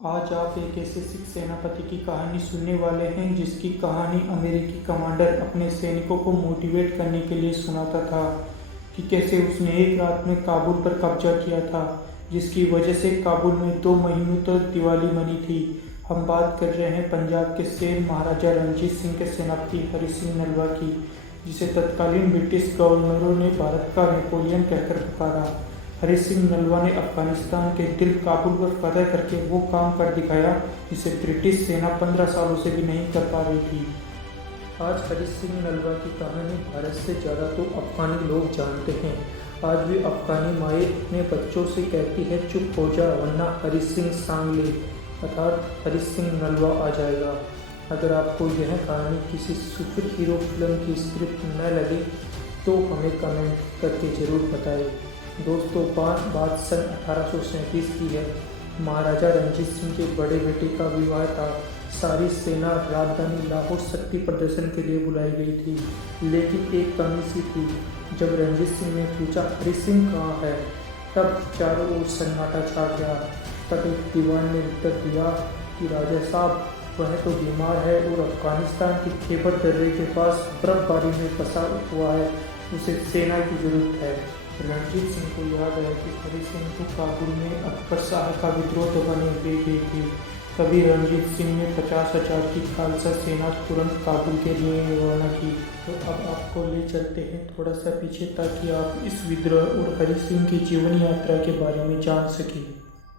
आज आप एक ऐसे सिख सेनापति की कहानी सुनने वाले हैं जिसकी कहानी अमेरिकी कमांडर अपने सैनिकों को मोटिवेट करने के लिए सुनाता था कि कैसे उसने एक रात में काबुल पर कब्जा किया था, जिसकी वजह से काबुल में 2 महीनों तक दिवाली मनी थी। हम बात कर रहे हैं पंजाब के शेर महाराजा रणजीत सिंह के सेनापति हरि सिंह नलवा की, जिसे तत्कालीन ब्रिटिश गवर्नरों ने भारत का नेपोलियन कहकर पुकारा। हरि सिंह नलवा ने अफगानिस्तान के दिल काबुल पर फतह करके वो काम कर दिखाया जिसे ब्रिटिश सेना 15 सालों से भी नहीं कर पा रही थी। आज हरि सिंह नलवा की कहानी भारत से ज़्यादा तो अफगानी लोग जानते हैं। आज भी अफगानी माएँ अपने बच्चों से कहती है, चुप हो जा वरना हरि सिंह सांगले अर्थात हरि सिंह नलवा आ जाएगा। अगर आपको यह कहानी किसी सुपर हीरो फिल्म की स्क्रिप्ट न लगे तो हमें कमेंट करके ज़रूर बताएं। दोस्तों, बात सन 1837 की है। महाराजा रणजीत सिंह के बड़े बेटे का विवाह था। सारी सेना राजधानी लाहौर शक्ति प्रदर्शन के लिए बुलाई गई थी, लेकिन एक कमी सी थी। जब रणजीत सिंह ने पूछा हरि सिंह कहाँ है, तब चारों ओर सन्नाटा छा गया। तब एक दीवान ने उत्तर दिया कि राजा साहब, वह तो बीमार है और अफगानिस्तान के खैबर दर्रे के पास बर्फबारी में फंसा हुआ है, उसे सेना की जरूरत है। रणजीत सिंह को याद आया कि हरि सिंह को काबुल में अकबर शाह का विद्रोह दबाने दी गई थी। तभी रणजीत सिंह ने 50,000 की खालसा सेना तुरंत काबुल के लिए रवाना की। तो अब आपको ले चलते हैं थोड़ा सा पीछे, ताकि आप इस विद्रोह और हरि सिंह की जीवन यात्रा के बारे में जान सकें।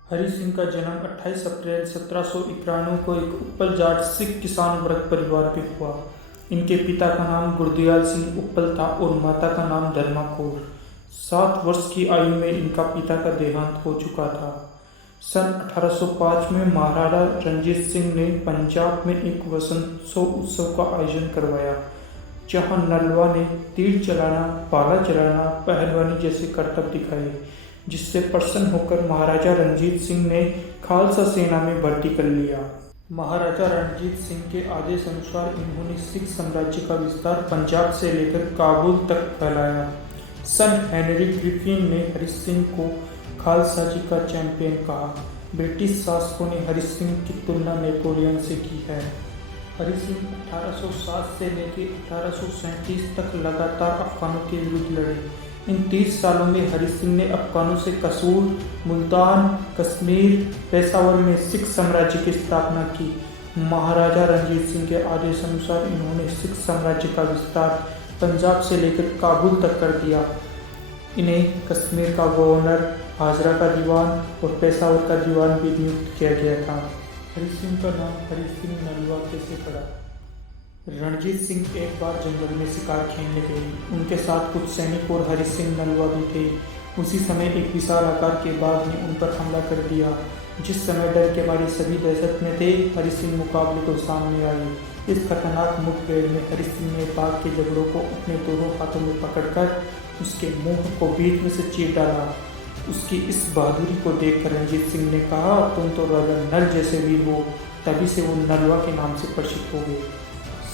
हरि सिंह का जन्म 28 अप्रैल 1791 को एक उप्पल जाट सिख किसान वर्ग परिवार में हुआ। इनके पिता का नाम गुरदयाल सिंह उप्पल था और माता का नाम धर्मा कौर। 7 वर्ष की आयु में इनका पिता का देहांत हो चुका था। सन 1805 में महाराजा रणजीत सिंह ने पंजाब में एक वसंतोत्सव उत्सव का आयोजन करवाया, जहां नलवा ने तीर चलाना, भाला चलाना, पहलवानी जैसे करतब दिखाए, जिससे प्रसन्न होकर महाराजा रणजीत सिंह ने खालसा सेना में भर्ती कर लिया। महाराजा रणजीत सिंह के आदेश अनुसार इन्होंने सिख साम्राज्य का विस्तार पंजाब से लेकर काबुल तक फैलाया। सन हेनरी ग्रिफिन ने हरि सिंह को खालसा जी का चैंपियन कहा। ब्रिटिश शासकों ने हरि सिंह की तुलना नेपोलियन से की है। हरि सिंह 1807 से लेकर 1837 तक लगातार अफगानों के विरुद्ध लड़े। इन 30 सालों में हरि सिंह ने अफगानों से कसूर, मुल्तान, कश्मीर, पेशावर में सिख साम्राज्य की स्थापना की। महाराजा रणजीत सिंह के आदेश अनुसार इन्होंने सिख साम्राज्य का विस्तार पंजाब से लेकर काबुल तक कर दिया। इन्हें कश्मीर का गवर्नर, हाजरा का दीवान और पेशावर का दीवान भी नियुक्त किया गया था। हरि सिंह का नाम हरि सिंह नलवा कैसे पड़ा? रणजीत सिंह एक बार जंगल में शिकार खेलने गए। उनके साथ कुछ सैनिक और हरि सिंह नलवा भी थे। उसी समय एक विशाल आकार के बाघ ने उन पर हमला कर दिया। जिस समय डर के मारे सभी दहशत में थे, हरि सिंह मुकाबले को सामने आए। इस खतरनाक मुठभेड़ में हरि सिंह ने बाघ के जबड़ों को अपने दोनों हाथों में पकड़कर उसके मुंह को बीच में से चीर डाला। उसकी इस बहादुरी को देखकर रणजीत सिंह ने कहा, तुम तो राजा नल जैसे वीर हो। तभी से वो नलवा के नाम से परिचित हो गए।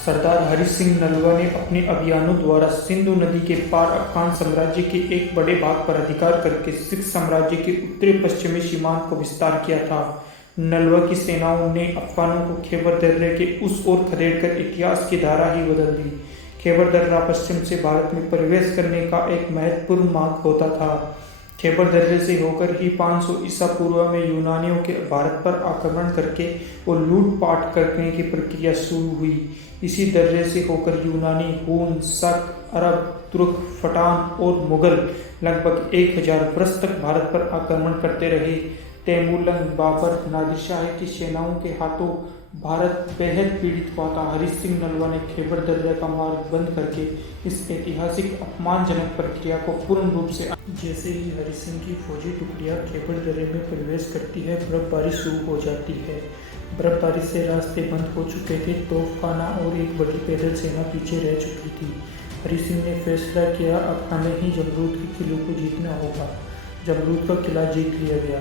सरदार हरि सिंह नलवा ने अपने अभियानों द्वारा सिंधु नदी के पार अफगान साम्राज्य के एक बड़े भाग पर अधिकार करके सिख साम्राज्य के उत्तरी पश्चिमी सीमांत को विस्तार किया था। नलवा की सेनाओं ने अफगानों को खैबर दर्रे के उस ओर खदेड़कर इतिहास की धारा ही बदल दी। खैबर दर्रा पश्चिम से भारत में प्रवेश करने का एक महत्वपूर्ण मार्ग होता था। खैबर दर्रे से होकर ही 500 ईसा पूर्व में यूनानियों के भारत पर आक्रमण करके और लूटपाट करने की प्रक्रिया शुरू हुई। इसी दर्रे से होकर यूनानी, हून, शक, अरब, तुर्क, पठान और मुगल लगभग 1000 वर्ष तक भारत पर आक्रमण करते रहे। तैमूरलंग, बाबर, नादिर शाह की सेनाओं के हाथों भारत बेहद पीड़ित हुआ था। हरि सिंह नलवा ने खैबर दर्रे का मार्ग बंद करके इस ऐतिहासिक अपमानजनक प्रक्रिया को पूर्ण रूप से जैसे ही हरि सिंह की फौजी टुकड़ियां खैबर दर्रे में प्रवेश करती है, बर्फबारी शुरू हो जाती है। बर्फबारी से रास्ते बंद हो चुके थे। तोपखाना और एक बड़ी पैदल सेना पीछे रह चुकी थी। हरि सिंह ने फैसला किया, अब हमें ही जमरूद के किले को जीतना होगा। जमरूद का किला जीत लिया गया,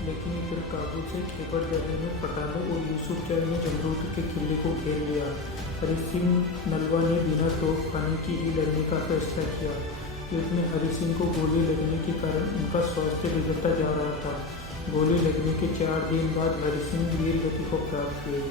लेकिन फिर काबुल से खैबर दर्रे में पठानों और यूसुफजई ने जमरूद के किले को घेर लिया। हरि सिंह नलवा ने बिना तोपखाने की ही लड़ने का फैसला किया। युद्ध में हरि सिंह को गोली लगने के कारण उनका स्वास्थ्य बिगड़ता जा रहा था। गोली लगने के 4 दिन बाद हरि सिंह वीर गति को प्राप्त हुए।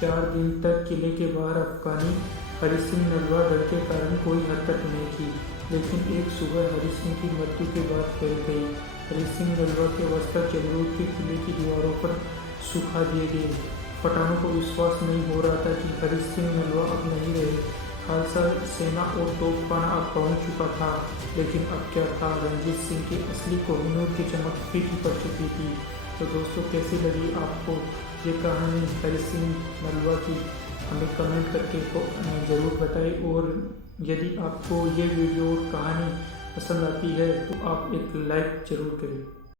4 दिन तक किले के बाहर अफगानी हरि सिंह नलवा डर के कारण कोई हरकत नहीं की, लेकिन एक सुबह हरि सिंह की मृत्यु के बाद फैल गई। हरि सिंह नलवा के वस्त्र जमरूद के किले की दीवारों पर सुखा दिए गए। पठानों को विश्वास नहीं हो रहा था कि हरि सिंह नलवा अब नहीं रहे। खालसा सेना और तोपखाना अब पहुंच चुका था, लेकिन अब क्या था, रणजीत सिंह की असली कोहिनूर की चमक फीकी पड़ चुकी थी। तो दोस्तों, कैसी लगी आपको ये कहानी हरि सिंह नलवा की, हमें कमेंट करके ज़रूर बताएं। और यदि आपको ये वीडियो और कहानी पसंद आती है तो आप एक लाइक ज़रूर करें।